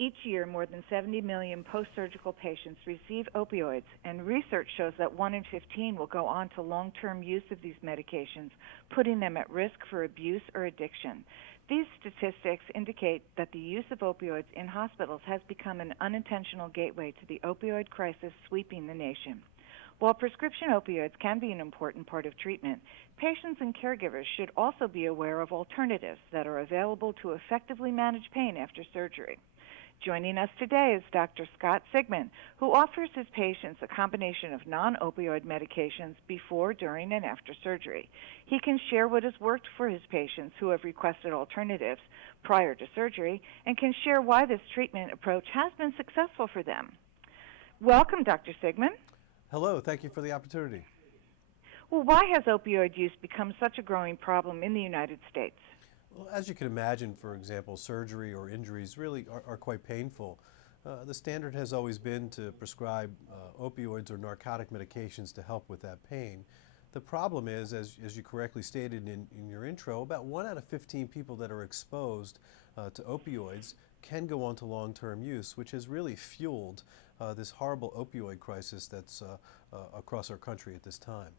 Each year, more than 70 million post-surgical patients receive opioids, and research shows that 1 in 15 will go on to long-term use of these medications, putting them at risk for abuse or addiction. These statistics indicate that the use of opioids in hospitals has become an unintentional gateway to the opioid crisis sweeping the nation. While prescription opioids can be an important part of treatment, patients and caregivers should also be aware of alternatives that are available to effectively manage pain after surgery. Joining us today is Dr. Scott Sigman, who offers his patients a combination of non-opioid medications before, during, and after surgery. He can share what has worked for his patients who have requested alternatives prior to surgery and can share why this treatment approach has been successful for them. Welcome, Dr. Sigman. Hello, thank you for the opportunity. Well, why has opioid use become such a growing problem in the United States? Well, as you can imagine, for example, surgery or injuries really are quite painful. The standard has always been to prescribe opioids or narcotic medications to help with that pain. The problem is, as you correctly stated in your intro, about 1 out of 15 people that are exposed to opioids can go on to long-term use, which has really fueled this horrible opioid crisis that's across our country at this time.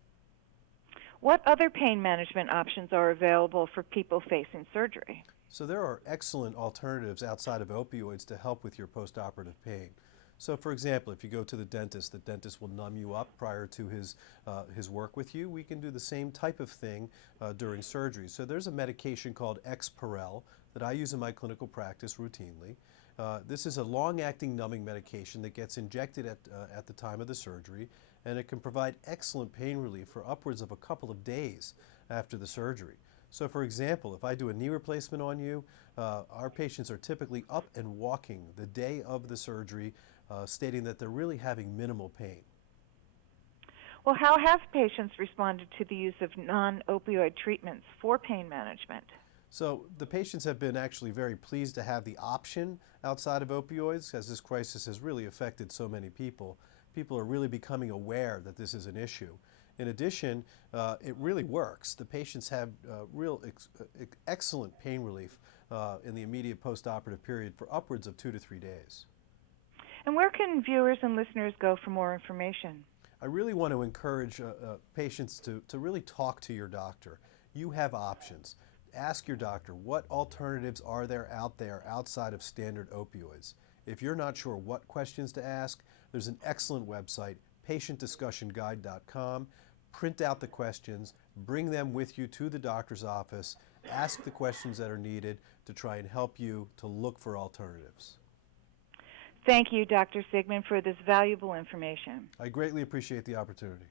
What other pain management options are available for people facing surgery? So there are excellent alternatives outside of opioids to help with your post-operative pain. So for example, if you go to the dentist will numb you up prior to his work with you. We can do the same type of thing during surgery. So there's a medication called Exparel that I use in my clinical practice routinely. This is a long-acting numbing medication that gets injected at the time of the surgery, and it can provide excellent pain relief for upwards of a couple of days after the surgery. So for example, if I do a knee replacement on you, our patients are typically up and walking the day of the surgery, stating that they're really having minimal pain. Well, how have patients responded to the use of non-opioid treatments for pain management? So the patients have been actually very pleased to have the option outside of opioids, as this crisis has really affected so many people. People are really becoming aware that this is an issue. In addition, it really works. The patients have excellent pain relief in the immediate post-operative period for upwards of 2 to 3 days. And where can viewers and listeners go for more information? I really want to encourage patients to really talk to your doctor. You have options. Ask your doctor, what alternatives are there out there outside of standard opioids? If you're not sure what questions to ask, there's an excellent website, patientdiscussionguide.com. Print out the questions, bring them with you to the doctor's office, ask the questions that are needed to try and help you to look for alternatives. Thank you, Dr. Sigman, for this valuable information. I greatly appreciate the opportunity.